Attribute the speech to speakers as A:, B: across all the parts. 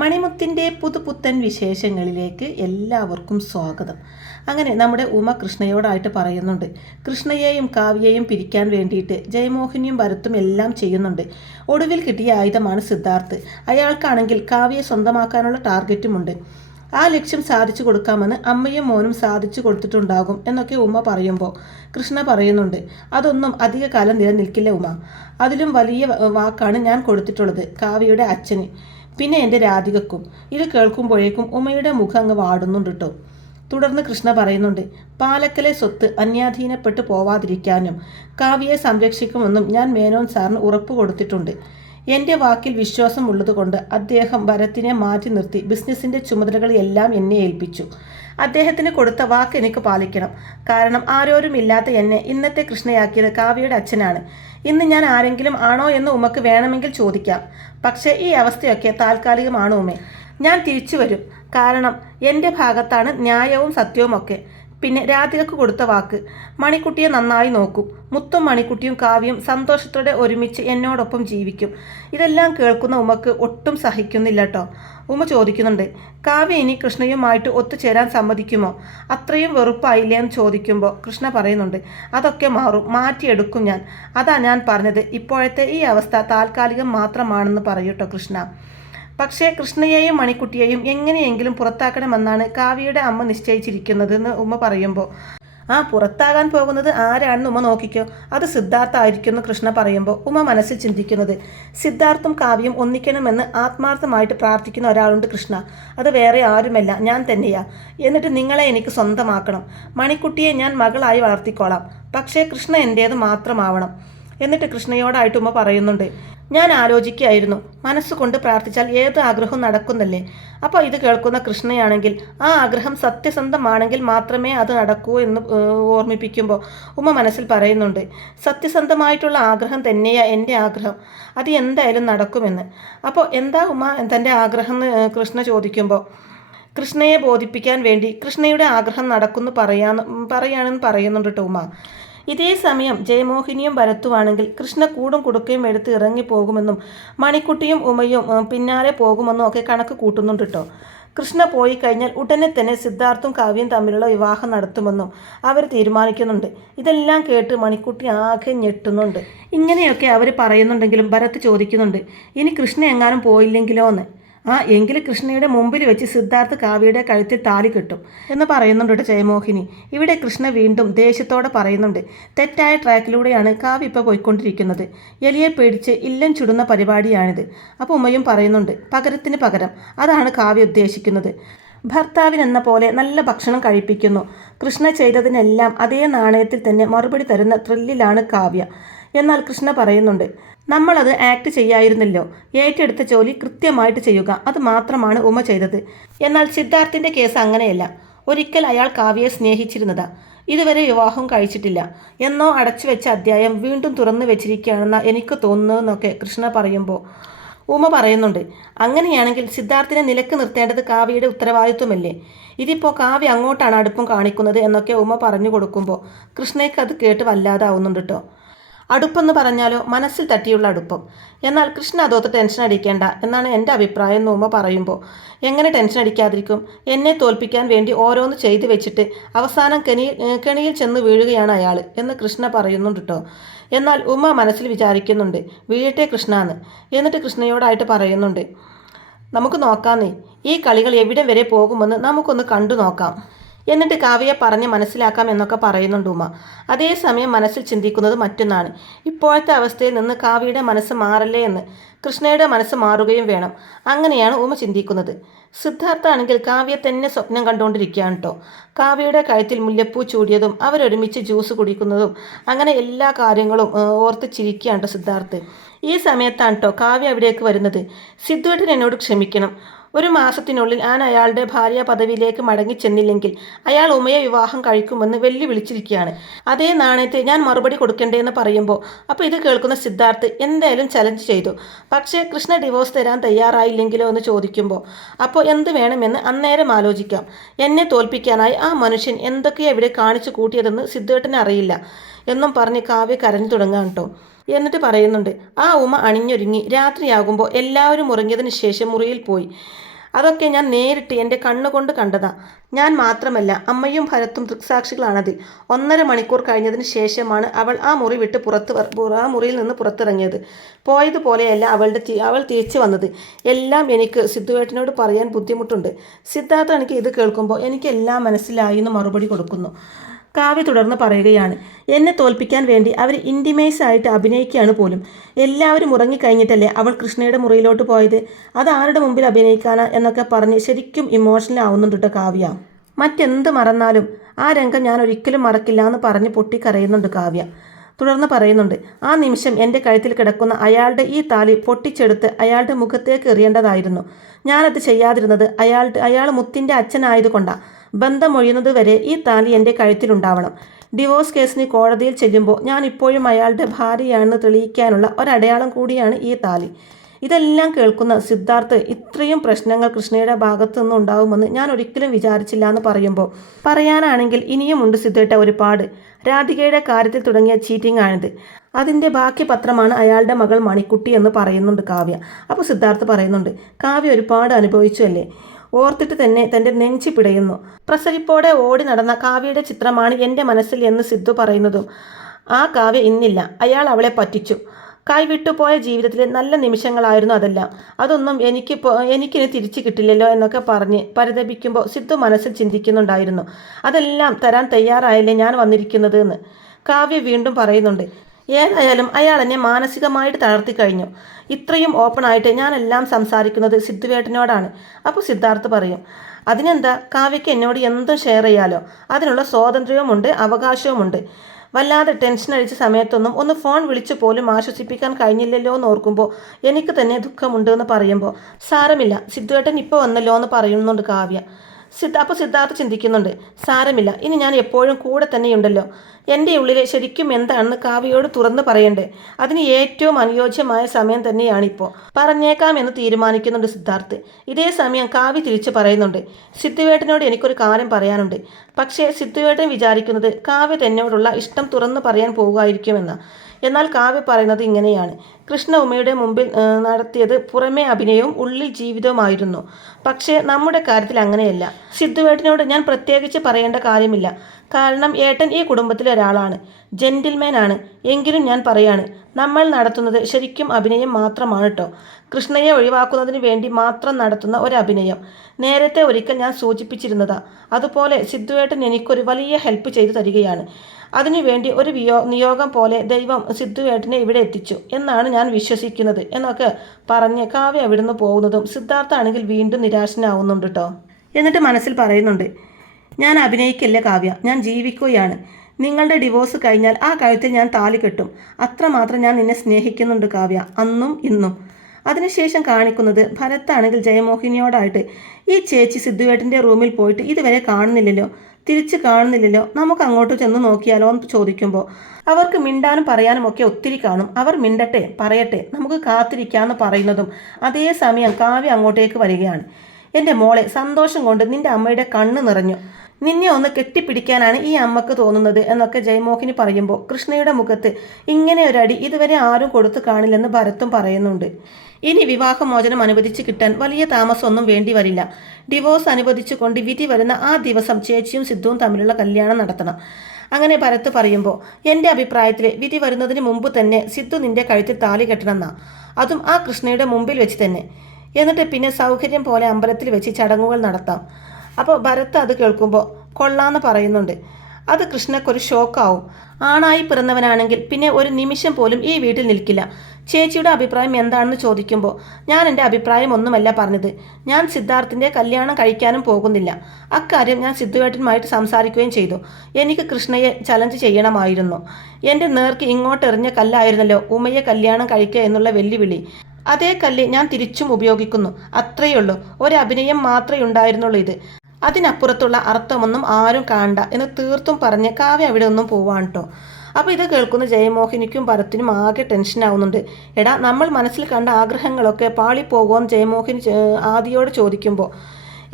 A: മണിമുത്തിന്റെ പുതുപുത്തൻ വിശേഷങ്ങളിലേക്ക് എല്ലാവർക്കും സ്വാഗതം. അങ്ങനെ നമ്മുടെ ഉമ കൃഷ്ണയോടായിട്ട് പറയുന്നുണ്ട് കൃഷ്ണയെയും കാവ്യയെയും പിരിക്കാൻ വേണ്ടിയിട്ട് ജയമോഹിനിയും ഭരത്തും എല്ലാം ചെയ്യുന്നുണ്ട്. ഒടുവിൽ കിട്ടിയ ആയുധമാണ് സിദ്ധാർത്ഥ്. അയാൾക്കാണെങ്കിൽ കാവ്യയെ സ്വന്തമാക്കാനുള്ള ടാർഗറ്റുമുണ്ട്. ആ ലക്ഷ്യം സാധിച്ചു കൊടുക്കാമെന്ന് അമ്മയും മോനും സാധിച്ചു കൊടുത്തിട്ടുണ്ടാകും എന്നൊക്കെ ഉമ്മ പറയുമ്പോൾ കൃഷ്ണ പറയുന്നുണ്ട് അതൊന്നും അധിക കാലം നിലനിൽക്കില്ല ഉമ്മ അതിലും വലിയ വാക്കാണ് ഞാൻ കൊടുത്തിട്ടുള്ളത് കാവ്യയുടെ അച്ഛന്. പിന്നെ എന്റെ രാധികക്കും ഇത് കേൾക്കുമ്പോഴേക്കും ഉമ്മയുടെ മുഖം അങ്ങ് വാടുന്നുണ്ട് കേട്ടോ തുടർന്ന് കൃഷ്ണ പറയുന്നുണ്ട് പാലക്കലെ സ്വത്ത് അന്യാധീനപ്പെട്ടു പോവാതിരിക്കാനും കാവ്യയെ സംരക്ഷിക്കുമെന്നും ഞാൻ മേനോൻ സാറിന് ഉറപ്പ് കൊടുത്തിട്ടുണ്ട്. എന്റെ വാക്കിൽ വിശ്വാസം ഉള്ളതുകൊണ്ട് അദ്ദേഹം ഭരത്തിനെ മാറ്റി നിർത്തി ബിസിനസ്സിന്റെ ചുമതലകളെല്ലാം എന്നെ ഏൽപ്പിച്ചു. അദ്ദേഹത്തിന് കൊടുത്ത വാക്ക് എനിക്ക് പാലിക്കണം. കാരണം ആരോരും ഇല്ലാത്ത എന്നെ ഇന്നത്തെ കൃഷ്ണയാക്കിയത് കാവ്യയുടെ അച്ഛനാണ്. ഇന്ന് ഞാൻ ആരെങ്കിലും ആണോ എന്ന് ഉമ്മക്ക് വേണമെങ്കിൽ ചോദിക്കാം. പക്ഷേ ഈ അവസ്ഥയൊക്കെ താൽക്കാലികമാണ് ഉമ്മേ ഞാൻ തിരിച്ചു വരും. കാരണം എന്റെ ഭാഗത്താണ് ന്യായവും സത്യവുമൊക്കെ. പിന്നെ രാധികക്ക് കൊടുത്ത വാക്ക്. മണിക്കുട്ടിയെ നന്നായി നോക്കും. മുത്തും മണിക്കുട്ടിയും കാവ്യം സന്തോഷത്തോടെ ഒരുമിച്ച് എന്നോടൊപ്പം ജീവിക്കും. ഇതെല്ലാം കേൾക്കുന്ന ഉമ്മക്ക് ഒട്ടും സഹിക്കുന്നില്ല കേട്ടോ ഉമ്മ ചോദിക്കുന്നുണ്ട് കാവ്യ ഇനി കൃഷ്ണയുമായിട്ട് ഒത്തുചേരാൻ സമ്മതിക്കുമോ? അത്രയും വെറുപ്പായില്ലേ? എന്ന് ചോദിക്കുമ്പോൾ കൃഷ്ണ പറയുന്നുണ്ട് അതൊക്കെ മാറും. മാറ്റിയെടുക്കും ഞാൻ. അതാ ഞാൻ പറഞ്ഞത്. ഇപ്പോഴത്തെ ഈ അവസ്ഥ താൽക്കാലികം മാത്രമാണെന്ന് പറയൂട്ടോ കൃഷ്ണ. പക്ഷേ കൃഷ്ണയെയും മണിക്കുട്ടിയെയും എങ്ങനെയെങ്കിലും പുറത്താക്കണമെന്നാണ് കാവ്യയുടെ അമ്മ നിശ്ചയിച്ചിരിക്കുന്നതെന്ന് ഉമ്മ പറയുമ്പോൾ ആ പുറത്താകാൻ പോകുന്നത് ആരാണെന്ന് ഉമ്മ നോക്കിക്കോ. അത് സിദ്ധാർത്ഥ ആയിരിക്കും എന്ന് കൃഷ്ണ പറയുമ്പോൾ ഉമ്മ മനസ്സിൽ ചിന്തിക്കുന്നത്. സിദ്ധാർത്ഥും കാവ്യം ഒന്നിക്കണമെന്ന് ആത്മാർത്ഥമായിട്ട് പ്രാർത്ഥിക്കുന്ന ഒരാളുണ്ട് കൃഷ്ണ. അത് വേറെ ആരുമല്ല ഞാൻ തന്നെയാ. എന്നിട്ട് നിങ്ങളെ എനിക്ക് സ്വന്തമാക്കണം. മണിക്കുട്ടിയെ ഞാൻ മകളായി വളർത്തിക്കോളാം. പക്ഷേ കൃഷ്ണ എന്റേത് മാത്രമാവണം. എന്നിട്ട് കൃഷ്ണയോടായിട്ട് ഉമ്മ പറയുന്നുണ്ട്. ഞാൻ ആലോചിക്കുകയായിരുന്നു. മനസ്സുകൊണ്ട് പ്രാർത്ഥിച്ചാൽ ഏത് ആഗ്രഹവും നടക്കുന്നല്ലേ? അപ്പോൾ ഇത് കേൾക്കുന്ന കൃഷ്ണയാണെങ്കിൽ ആ ആഗ്രഹം സത്യസന്ധമാണെങ്കിൽ മാത്രമേ അത് നടക്കൂ എന്ന് ഓർമ്മിപ്പിക്കുമ്പോൾ ഉമ്മ മനസ്സിൽ പറയുന്നുണ്ട്. സത്യസന്ധമായിട്ടുള്ള ആഗ്രഹം തന്നെയാ എന്റെ ആഗ്രഹം. അത് എന്തായാലും നടക്കുമെന്ന്. അപ്പോൾ എന്താ ഉമ്മ തന്റെ ആഗ്രഹം എന്ന് കൃഷ്ണ ചോദിക്കുമ്പോൾ കൃഷ്ണയെ ബോധിപ്പിക്കാൻ വേണ്ടി കൃഷ്ണയുടെ ആഗ്രഹം നടക്കുന്നു പറയാന്ന് പറയാണെന്ന് പറയുന്നുണ്ട് ഉമ്മ. ഇതേ സമയം ജയമോഹിനിയും ഭരത്തുവാണെങ്കിൽ കൃഷ്ണ കൂടും കുടുക്കയും എടുത്ത് ഇറങ്ങി പോകുമെന്നും മണിക്കുട്ടിയും ഉമയും പിന്നാലെ പോകുമെന്നും ഒക്കെ കണക്ക് കൂട്ടുന്നുണ്ട് കേട്ടോ കൃഷ്ണ പോയി കഴിഞ്ഞാൽ ഉടനെ തന്നെ സിദ്ധാർത്ഥും കാവ്യം തമ്മിലുള്ള വിവാഹം നടത്തുമെന്നും അവർ തീരുമാനിക്കുന്നുണ്ട്. ഇതെല്ലാം കേട്ട് മണിക്കുട്ടി ആകെ ഞെട്ടുന്നുണ്ട്. ഇങ്ങനെയൊക്കെ അവർ പറയുന്നുണ്ടെങ്കിലും ഭരത് ചോദിക്കുന്നുണ്ട് ഇനി കൃഷ്ണ എങ്ങാനും പോയില്ലെങ്കിലോ? എന്ന്. ആ എങ്കിൽ കൃഷ്ണയുടെ മുമ്പിൽ വെച്ച് സിദ്ധാർത്ഥ് കാവ്യയുടെ കഴുത്തിൽ താലി കിട്ടും എന്ന് പറയുന്നുണ്ട് ജയമോഹിനി. ഇവിടെ കൃഷ്ണ വീണ്ടും ദേഷ്യത്തോടെ പറയുന്നുണ്ട് തെറ്റായ ട്രാക്കിലൂടെയാണ് കാവ്യ ഇപ്പോൾ പോയിക്കൊണ്ടിരിക്കുന്നത്. എലിയെ പേടിച്ച് ഇല്ലം ചുടുന്ന പരിപാടിയാണിത്. അപ്പോൾ ഉമ്മയും പറയുന്നുണ്ട് പകരത്തിന് പകരം. അതാണ് കാവ്യ ഉദ്ദേശിക്കുന്നത്. ഭർത്താവിനെന്ന പോലെ നല്ല ഭക്ഷണം കഴിപ്പിക്കുന്നു. കൃഷ്ണ ചെയ്തതിനെല്ലാം അതേ നാണയത്തിൽ തന്നെ മറുപടി തരുന്ന ത്രില്ലിലാണ് കാവ്യ. എന്നാൽ കൃഷ്ണ പറയുന്നുണ്ട് നമ്മളത് ആക്ട് ചെയ്യായിരുന്നല്ലോ. ഏറ്റെടുത്ത ജോലി കൃത്യമായിട്ട് ചെയ്യുക. അത് മാത്രമാണ് ഉമ ചെയ്തത്. എന്നാൽ സിദ്ധാർത്ഥിന്റെ കേസ് അങ്ങനെയല്ല. ഒരിക്കൽ അയാൾ കാവ്യയെ സ്നേഹിച്ചിരുന്നതാ. ഇതുവരെ വിവാഹം കഴിച്ചിട്ടില്ല. എന്നോ അടച്ചു വെച്ച അധ്യായം വീണ്ടും തുറന്നു വെച്ചിരിക്കുകയാണെന്ന എനിക്ക് തോന്നുന്നതെന്നൊക്കെ കൃഷ്ണ പറയുമ്പോൾ ഉമ പറയുന്നുണ്ട്. അങ്ങനെയാണെങ്കിൽ സിദ്ധാർത്ഥിനെ നിലയ്ക്ക് നിർത്തേണ്ടത് കാവ്യയുടെ ഉത്തരവാദിത്വമല്ലേ? ഇതിപ്പോൾ കാവ്യ അങ്ങോട്ടാണ് അടുപ്പം കാണിക്കുന്നത് എന്നൊക്കെ ഉമ പറഞ്ഞു കൊടുക്കുമ്പോൾ കൃഷ്ണയ്ക്ക് അത് കേട്ട് വല്ലാതാവുന്നുണ്ട് കേട്ടോ അടുപ്പെന്ന് പറഞ്ഞാലോ മനസ്സിൽ തട്ടിയുള്ള അടുപ്പം. എന്നാൽ കൃഷ്ണ അതോത്ത് ടെൻഷൻ അടിക്കേണ്ട എന്നാണ് എന്റെ അഭിപ്രായം ഉമ്മ പറയുമ്പോൾ. എങ്ങനെ ടെൻഷൻ അടിക്കാതിരിക്കും? എന്നെ തോൽപ്പിക്കാൻ വേണ്ടി ഓരോന്ന് ചെയ്തു വെച്ചിട്ട് അവസാനം കെണിയിൽ കെണിയിൽ ചെന്ന് വീഴുകയാണ് അയാൾ എന്ന് കൃഷ്ണ പറയുന്നുണ്ട് കേട്ടോ എന്നാൽ ഉമ്മ മനസ്സിൽ വിചാരിക്കുന്നുണ്ട് വീഴട്ടെ കൃഷ്ണ എന്ന് എന്നിട്ട് കൃഷ്ണയോടായിട്ട് പറയുന്നുണ്ട്. നമുക്ക് നോക്കാന്നേ ഈ കളികൾ എവിടെ വരെ പോകുമെന്ന് നമുക്കൊന്ന് കണ്ടു നോക്കാം. എന്നിട്ട് കാവ്യയെ പറഞ്ഞ് മനസ്സിലാക്കാം എന്നൊക്കെ പറയുന്നുണ്ട് ഉമ്മ. അതേസമയം മനസ്സിൽ ചിന്തിക്കുന്നത് മറ്റൊന്നാണ്. ഇപ്പോഴത്തെ അവസ്ഥയിൽ നിന്ന് കാവ്യയുടെ മനസ്സ് മാറല്ലേ എന്ന് കൃഷ്ണയുടെ മനസ്സ് മാറുകയും വേണം. അങ്ങനെയാണ് ഉമ്മ ചിന്തിക്കുന്നത്. സിദ്ധാർത്ഥ ആണെങ്കിൽ കാവ്യ തന്നെ സ്വപ്നം കണ്ടുകൊണ്ടിരിക്കുകയാണ് കേട്ടോ കാവ്യയുടെ കഴുത്തിൽ മുല്ലപ്പൂ ചൂടിയതും അവരൊരുമിച്ച് ജ്യൂസ് കുടിക്കുന്നതും അങ്ങനെ എല്ലാ കാര്യങ്ങളും ഓർത്ത് ചിരിക്കുകയാണ് കേട്ടോ സിദ്ധാർത്ഥ്. ഈ സമയത്താണ് കേട്ടോ കാവ്യ അവിടേക്ക് വരുന്നത്. സിദ്ധുവേട്ടൻ എന്നോട് ക്ഷമിക്കണം. ഒരു മാസത്തിനുള്ളിൽ ആൻ അയാളുടെ ഭാര്യ പദവിയിലേക്ക് മടങ്ങി ചെന്നില്ലെങ്കിൽ അയാൾ ഉമയെ വിവാഹം കഴിക്കുമെന്ന് വെല്ലുവിളിച്ചിരിക്കുകയാണ്. അതേ നാണയത്തെ ഞാൻ മറുപടി കൊടുക്കേണ്ടതെന്ന് പറയുമ്പോൾ അപ്പോൾ ഇത് കേൾക്കുന്ന സിദ്ധാർത്ഥ് എന്തായാലും ചലഞ്ച് ചെയ്തു. പക്ഷേ കൃഷ്ണ ഡിവോഴ്സ് തരാൻ തയ്യാറായില്ലെങ്കിലോ എന്ന് ചോദിക്കുമ്പോൾ അപ്പോൾ എന്ത് വേണമെന്ന് അന്നേരം ആലോചിക്കാം. എന്നെ തോൽപ്പിക്കാനായി ആ മനുഷ്യൻ എന്തൊക്കെയാണ് ഇവിടെ കാണിച്ചു കൂട്ടിയതെന്ന് സിദ്ധേട്ടനെ അറിയില്ല. എന്നും പറഞ്ഞ് കാവ്യ കരഞ്ഞു തുടങ്ങാൻ കേട്ടോ. എന്നിട്ട് പറയുന്നുണ്ട് ആ ഉമ അണിഞ്ഞൊരുങ്ങി. രാത്രിയാകുമ്പോൾ എല്ലാവരും ഉറങ്ങിയതിന് ശേഷം മുറിയിൽ പോയി. അതൊക്കെ ഞാൻ നേരിട്ട് എന്റെ കണ്ണുകൊണ്ട് കണ്ടതാ. ഞാൻ മാത്രമല്ല അമ്മയും ഭരത്തും ദൃക്സാക്ഷികളാണതിൽ. ഒന്നര മണിക്കൂർ കഴിഞ്ഞതിന് ശേഷമാണ് അവൾ ആ മുറി വിട്ട് പുറത്ത് ആ മുറിയിൽ നിന്ന് പുറത്തിറങ്ങിയത്. പോയതുപോലെയല്ല അവളുടെ അവൾ തിരിച്ചു വന്നത്. എല്ലാം എനിക്ക് സിദ്ധുവേട്ടനോട് പറയാൻ ബുദ്ധിമുട്ടുണ്ട്. സിദ്ധാർത്ഥ എനിക്ക് ഇത് കേൾക്കുമ്പോൾ എനിക്കെല്ലാം മനസ്സിലായി എന്ന് മറുപടി കൊടുക്കുന്നു. കാവ്യ തുടർന്ന് പറയുകയാണ് എന്നെ തോൽപ്പിക്കാൻ വേണ്ടി അവർ ഇന്റിമേസ് ആയിട്ട് അഭിനയിക്കുകയാണ് പോലും. എല്ലാവരും ഉറങ്ങിക്കഴിഞ്ഞിട്ടല്ലേ അവൾ കൃഷ്ണയുടെ മുറിയിലോട്ട് പോയത്? അത് ആരുടെ മുമ്പിൽ അഭിനയിക്കാനാ? എന്നൊക്കെ പറഞ്ഞ് ശരിക്കും ഇമോഷണൽ ആവുന്നുണ്ട് കാവ്യ. മറ്റെന്ത് മറന്നാലും ആ രംഗം ഞാൻ ഒരിക്കലും മറക്കില്ല എന്ന് പറഞ്ഞ് പൊട്ടിക്കരയുന്നുണ്ട് കാവ്യ. തുടർന്ന് പറയുന്നുണ്ട് ആ നിമിഷം എന്റെ കഴുത്തിൽ കിടക്കുന്ന അയാളുടെ ഈ താലി പൊട്ടിച്ചെടുത്ത് അയാളുടെ മുഖത്തേക്ക് എറിയേണ്ടതായിരുന്നു. ഞാനത് ചെയ്യാതിരുന്നത് അയാളുടെ അയാൾ മുത്തിന്റെ അച്ഛനായതുകൊണ്ടാണ് ബന്ധം ഒഴിയുന്നത് വരെ ഈ താലി എന്റെ കഴുത്തിലുണ്ടാവണം. ഡിവോഴ്സ് കേസിന് കോടതിയിൽ ചെല്ലുമ്പോൾ ഞാൻ ഇപ്പോഴും അയാളുടെ ഭാര്യയാണെന്ന് തെളിയിക്കാനുള്ള ഒരടയാളം കൂടിയാണ് ഈ താലി. ഇതെല്ലാം കേൾക്കുന്ന സിദ്ധാർത്ഥ് ഇത്രയും പ്രശ്നങ്ങൾ കൃഷ്ണയുടെ ഭാഗത്തു നിന്ന് ഉണ്ടാവുമെന്ന് ഞാൻ ഒരിക്കലും വിചാരിച്ചില്ല എന്ന് പറയുമ്പോൾ പറയാനാണെങ്കിൽ ഇനിയുമുണ്ട് സിദ്ധേട്ട ഒരുപാട്. രാധികയുടെ കാര്യത്തിൽ തുടങ്ങിയ ചീറ്റിംഗ് ആണിത്. അതിന്റെ ബാക്കി പത്രമാണ് അയാളുടെ മകൾ മണിക്കുട്ടി എന്ന് പറയുന്നുണ്ട് കാവ്യ. അപ്പോൾ സിദ്ധാർത്ഥ് പറയുന്നുണ്ട് കാവ്യ ഒരുപാട് അനുഭവിച്ചു അല്ലേ ഓർത്തിട്ട് തന്നെ തന്റെ നെഞ്ചി പിടയുന്നു. പ്രസരിപ്പോടെ ഓടി നടന്ന കാവ്യയുടെ ചിത്രമാണ് എന്റെ മനസ്സിൽ എന്ന് സിദ്ധു പറയുന്നതും. ആ കാവ്യ ഇന്നില്ല. അയാൾ അവളെ പറ്റിച്ചു. കൈവിട്ടുപോയ ജീവിതത്തിലെ നല്ല നിമിഷങ്ങളായിരുന്നു അതെല്ലാം. അതൊന്നും എനിക്ക് എനിക്കിനി തിരിച്ചു കിട്ടില്ലല്ലോ എന്നൊക്കെ പറഞ്ഞ് പരിതപിക്കുമ്പോൾ സിദ്ധു മനസ്സിൽ ചിന്തിക്കുന്നുണ്ടായിരുന്നു. അതെല്ലാം തരാൻ തയ്യാറായല്ലേ ഞാൻ വന്നിരിക്കുന്നത് എന്ന് കാവ്യ വീണ്ടും പറയുന്നുണ്ട്. ഏതായാലും അയാൾ എന്നെ മാനസികമായിട്ട് തളർത്തി കഴിഞ്ഞു. ഇത്രയും ഓപ്പൺ ആയിട്ട് ഞാനെല്ലാം സംസാരിക്കുന്നത് സിദ്ധുവേട്ടനോടാണ്. അപ്പോൾ സിദ്ധാർത്ഥ് പറയും അതിനെന്താ? കാവ്യയ്ക്ക് എന്നോട് എന്തും ഷെയർ ചെയ്യാലോ? അതിനുള്ള സ്വാതന്ത്ര്യവുമുണ്ട് അവകാശവുമുണ്ട്. വല്ലാതെ ടെൻഷൻ അടിച്ച സമയത്തൊന്നും ഒന്ന് ഫോൺ വിളിച്ചു പോലും ആശ്വസിപ്പിക്കാൻ കഴിഞ്ഞില്ലല്ലോ എന്ന് ഓർക്കുമ്പോൾ എനിക്ക് തന്നെ ദുഃഖമുണ്ട് എന്ന് പറയുമ്പോൾ സാരമില്ല സിദ്ധുവേട്ടൻ ഇപ്പോൾ വന്നല്ലോ എന്ന് പറയുന്നുണ്ട് കാവ്യ. സിദ്ധ അപ്പോൾ സിദ്ധാർത്ഥ് ചിന്തിക്കുന്നുണ്ട്. സാരമില്ല ഇനി ഞാൻ എപ്പോഴും കൂടെ തന്നെയുണ്ടല്ലോ. എന്റെ ഉള്ളിലെ ശരിക്കും എന്താണെന്ന് കാവ്യയോട് തുറന്ന് പറയണ്ടേ? അതിന് ഏറ്റവും അനുയോജ്യമായ സമയം തന്നെയാണിപ്പോൾ പറഞ്ഞേക്കാം എന്ന് തീരുമാനിക്കുന്നുണ്ട് സിദ്ധാർത്ഥ്. ഇതേ സമയം കാവ്യ തിരിച്ചു പറയുന്നുണ്ട്. സിദ്ധുവേട്ടനോട് എനിക്കൊരു കാര്യം പറയാനുണ്ട്. പക്ഷേ സിദ്ധുവേട്ടൻ വിചാരിക്കുന്നത് കാവ്യ തന്നോടുള്ള ഇഷ്ടം തുറന്നു പറയാൻ പോകുമായിരിക്കുമെന്ന. എന്നാൽ കാവ്യ പറയുന്നത് ഇങ്ങനെയാണ്. കൃഷ്ണ ഉമ്മയുടെ മുമ്പിൽ നടത്തിയത് പുറമേ അഭിനയവും ഉള്ളിൽ ജീവിതവുമായിരുന്നു. പക്ഷേ നമ്മുടെ കാര്യത്തിൽ അങ്ങനെയല്ല. സിദ്ധുവേട്ടനോട് ഞാൻ പ്രത്യേകിച്ച് പറയേണ്ട കാര്യമില്ല. കാരണം ഏട്ടൻ ഈ കുടുംബത്തിലെ ഒരാളാണ്. ജെന്റിൽമാൻ ആണ്. എങ്കിലും ഞാൻ പറയാണ് നമ്മൾ നടത്തുന്നത് ശരിക്കും അഭിനയം മാത്രമാണ് കേട്ടോ കൃഷ്ണയെ ഒഴിവാക്കുന്നതിന് വേണ്ടി മാത്രം നടത്തുന്ന ഒരു അഭിനയം നേരത്തെ ഒരിക്കൽ ഞാൻ സൂചിപ്പിച്ചിരുന്നതാ. അതുപോലെ സിദ്ധുവേട്ടൻ എനിക്കൊരു വലിയ ഹെൽപ്പ് ചെയ്തു തരികയാണ്. അതിനുവേണ്ടി ഒരു വിയോ നിയോഗം പോലെ ദൈവം സിദ്ധുവേട്ടനെ ഇവിടെ എത്തിച്ചു എന്നാണ് ഞാൻ വിശ്വസിക്കുന്നത് എന്നൊക്കെ പറഞ്ഞ് കാവ്യ അവിടുന്ന് പോകുന്നതും സിദ്ധാർത്ഥ ആണെങ്കിൽ വീണ്ടും നിരാശനാവുന്നുണ്ട് കേട്ടോ എന്നിട്ട് മനസ്സിൽ പറയുന്നുണ്ട് ഞാൻ അഭിനയിക്കില്ല കാവ്യ ഞാൻ ജീവിക്കുകയാണ്. നിങ്ങളുടെ ഡിവോഴ്സ് കഴിഞ്ഞാൽ ആ കഴുത്തിൽ ഞാൻ താലി കെട്ടും. അത്രമാത്രം ഞാൻ നിന്നെ സ്നേഹിക്കുന്നുണ്ട് കാവ്യ അന്നും ഇന്നും. അതിനുശേഷം കാണിക്കുന്നത് ഭരത്താണെങ്കിൽ ജയമോഹിനിയോടായിട്ട് ഈ ചേച്ചി സിദ്ധുവേട്ടന്റെ റൂമിൽ പോയിട്ട് ഇതുവരെ കാണുന്നില്ലല്ലോ. തിരിച്ച് കാണുന്നില്ലല്ലോ? നമുക്ക് അങ്ങോട്ട് ചെന്ന് നോക്കിയാലോ എന്ന് ചോദിക്കുമ്പോൾ അവർക്ക് മിണ്ടാനും പറയാനും ഒക്കെ ഒത്തിരി കാണും. അവർ മിണ്ടട്ടെ പറയട്ടെ നമുക്ക് കാത്തിരിക്കാമെന്ന് പറയുന്നതും അതേസമയം കാവ്യ അങ്ങോട്ടേക്ക് വരികയാണ്. എന്റെ മോളെ സന്തോഷം കൊണ്ട് നിന്റെ അമ്മയുടെ കണ്ണ് നിറഞ്ഞു. നിന്നെ ഒന്ന് കെട്ടിപ്പിടിക്കാനാണ് ഈ അമ്മയ്ക്ക് തോന്നുന്നത് എന്നൊക്കെ ജയമോഹിനി പറയുമ്പോൾ കൃഷ്ണയുടെ മുഖത്ത് ഇങ്ങനെ ഒരടി ഇതുവരെ ആരും കൊടുത്തു കാണില്ലെന്ന് ഭരത്തും പറയുന്നുണ്ട്. ഇനി വിവാഹമോചനം അനുവദിച്ച് കിട്ടാൻ വലിയ താമസമൊന്നും വേണ്ടി വരില്ല. ഡിവോഴ്സ് അനുവദിച്ചു കൊണ്ട് വിധി വരുന്ന ആ ദിവസം ചേച്ചിയും സിദ്ധുവും തമ്മിലുള്ള കല്യാണം നടത്തണം. അങ്ങനെ ഭരത്ത് പറയുമ്പോൾ എന്റെ അഭിപ്രായത്തിൽ വിധി വരുന്നതിന് മുമ്പ് തന്നെ സിദ്ധു നിന്റെ കഴുത്തിൽ താലി കെട്ടണമെന്നാ. അതും ആ കൃഷ്ണയുടെ മുമ്പിൽ വെച്ച് തന്നെ. എന്നിട്ട് പിന്നെ സൗകര്യം പോലെ അമ്പലത്തിൽ വെച്ച് ചടങ്ങുകൾ നടത്താം. അപ്പോൾ ഭരത് അത് കേൾക്കുമ്പോൾ കൊള്ളാന്ന് പറയുന്നുണ്ട്. അത് കൃഷ്ണക്കൊരു ഷോക്കാവും. ആണായി പിറന്നവനാണെങ്കിൽ പിന്നെ ഒരു നിമിഷം പോലും ഈ വീട്ടിൽ നിൽക്കില്ല. ചേച്ചിയുടെ അഭിപ്രായം എന്താണെന്ന് ചോദിക്കുമ്പോൾ ഞാൻ എന്റെ അഭിപ്രായം ഒന്നുമല്ല പറഞ്ഞത്. ഞാൻ സിദ്ധാർത്ഥിന്റെ കല്യാണം കഴിക്കാനും പോകുന്നില്ല. അക്കാര്യം ഞാൻ സിദ്ധുവേട്ടനുമായിട്ട് സംസാരിക്കുകയും ചെയ്തു. എനിക്ക് കൃഷ്ണയെ ചലഞ്ച് ചെയ്യണമായിരുന്നു. എന്റെ നേർക്ക് ഇങ്ങോട്ടെറിഞ്ഞ കല്ലായിരുന്നല്ലോ ഉമയെ കല്യാണം കഴിക്കുക എന്നുള്ള വെല്ലുവിളി. അതേ കല്ല് ഞാൻ തിരിച്ചും ഉപയോഗിക്കുന്നു. അത്രയേ ഉള്ളൂ ഒരു അഭിനയം മാത്രമേ ഉണ്ടായിരുന്നുള്ളൂ ഇത്. അതിനപ്പുറത്തുള്ള അർത്ഥമൊന്നും ആരും കാണണ്ട എന്ന് തീർത്തും പറഞ്ഞ് കാവ്യ അവിടെ ഒന്നും പോവാണ് കേട്ടോ അപ്പോൾ ഇത് കേൾക്കുന്ന ജയമോഹിനിക്കും ഭരത്തിനും ആകെ ടെൻഷൻ ആവുന്നുണ്ട്. എടാ നമ്മൾ മനസ്സിൽ കണ്ട ആഗ്രഹങ്ങളൊക്കെ പാളിപ്പോകുമെന്ന് ജയമോഹിനി ആദിയോട് ചോദിക്കുമ്പോൾ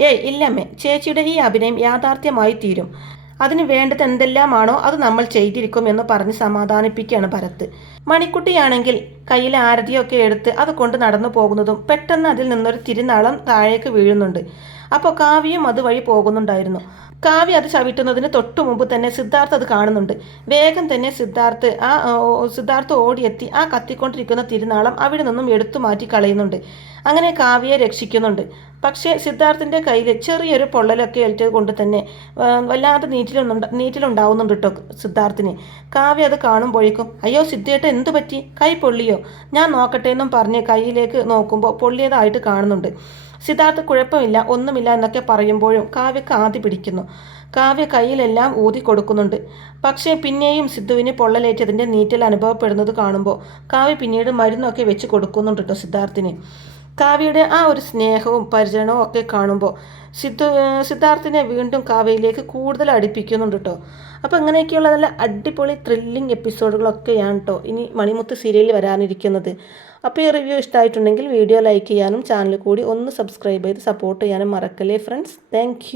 A: ഏയ് ഇല്ലമ്മേ ചേച്ചിയുടെ ഈ അഭിനയം യാഥാർത്ഥ്യമായി തീരും. അതിന് വേണ്ടത് എന്തെല്ലാമാണോ അത് നമ്മൾ ചെയ്തിരിക്കും എന്ന് പറഞ്ഞ് സമാധാനിപ്പിക്കുകയാണ് ഭരത് മണിക്കുട്ടിയാണെങ്കിൽ കയ്യിൽ ആരതിയൊക്കെ എടുത്ത് അത് കൊണ്ട് നടന്നു പോകുന്നതും പെട്ടെന്ന് അതിൽ നിന്നൊരു തിരുനാളം താഴേക്ക് വീഴുന്നുണ്ട്. അപ്പോൾ കാവ്യം അതുവഴി പോകുന്നുണ്ടായിരുന്നു. കാവ്യ അത് ചവിട്ടുന്നതിന് തൊട്ടു മുമ്പ് തന്നെ സിദ്ധാർത്ഥ് അത് കാണുന്നുണ്ട്. വേഗം തന്നെ സിദ്ധാർത്ഥ് ആ സിദ്ധാർത്ഥ് ഓടിയെത്തി. ആ കത്തിക്കൊണ്ടിരിക്കുന്ന തിരുനാളം അവിടെ നിന്നും എടുത്തു മാറ്റി കളയുന്നുണ്ട്. അങ്ങനെ കാവ്യയെ രക്ഷിക്കുന്നുണ്ട്. പക്ഷേ സിദ്ധാർത്ഥിന്റെ കയ്യിൽ ചെറിയൊരു പൊള്ളലൊക്കെ ഏൽറ്റത് കൊണ്ട് തന്നെ വല്ലാതെ നീറ്റിലൊന്നും നീറ്റിലുണ്ടാവുന്നുണ്ട് കേട്ടോ സിദ്ധാർത്ഥിന്. കാവ്യ അത് കാണുമ്പോഴേക്കും അയ്യോ സിദ്ധേട്ട എന്തു പറ്റി? കൈ പൊള്ളിയോ? ഞാൻ നോക്കട്ടെ എന്നും പറഞ്ഞ് കയ്യിലേക്ക് നോക്കുമ്പോൾ പൊള്ളിയതായിട്ട് കാണുന്നുണ്ട്. സിദ്ധാർത്ഥ കുഴപ്പമില്ല ഒന്നുമില്ല എന്നൊക്കെ പറയുമ്പോഴും കാവ്യക്ക് ആദ്യ പിടിക്കുന്നു. കാവ്യ കയ്യിലെല്ലാം ഊതി കൊടുക്കുന്നുണ്ട്. പക്ഷേ പിന്നെയും സിദ്ധുവിന് പൊള്ളലേറ്റതിന്റെ നീറ്റൽ അനുഭവപ്പെടുന്നത് കാണുമ്പോൾ കാവ്യ പിന്നീട് മരുന്നൊക്കെ വെച്ച് കൊടുക്കുന്നുണ്ട് കേട്ടോ സിദ്ധാർത്ഥിന്. കാവ്യയുടെ ആ ഒരു സ്നേഹവും പരിചരണവും ഒക്കെ കാണുമ്പോൾ സിദ്ധു സിദ്ധാർത്ഥിനെ വീണ്ടും കാവ്യയിലേക്ക് കൂടുതൽ അടുപ്പിക്കുന്നുണ്ട് കേട്ടോ അപ്പോൾ അങ്ങനെയൊക്കെയുള്ള നല്ല അടിപൊളി ത്രില്ലിംഗ് എപ്പിസോഡുകളൊക്കെയാണ് കേട്ടോ ഇനി മണിമുത്ത് സീരിയലിൽ വരാനിരിക്കുന്നത്. അപ്പോൾ ഈ റിവ്യൂ ഇഷ്ടമായിട്ടുണ്ടെങ്കിൽ വീഡിയോ ലൈക്ക് ചെയ്യാനും ചാനൽ കൂടി ഒന്ന് സബ്സ്ക്രൈബ് ചെയ്ത് സപ്പോർട്ട് ചെയ്യാനും മറക്കല്ലേ ഫ്രണ്ട്സ് താങ്ക്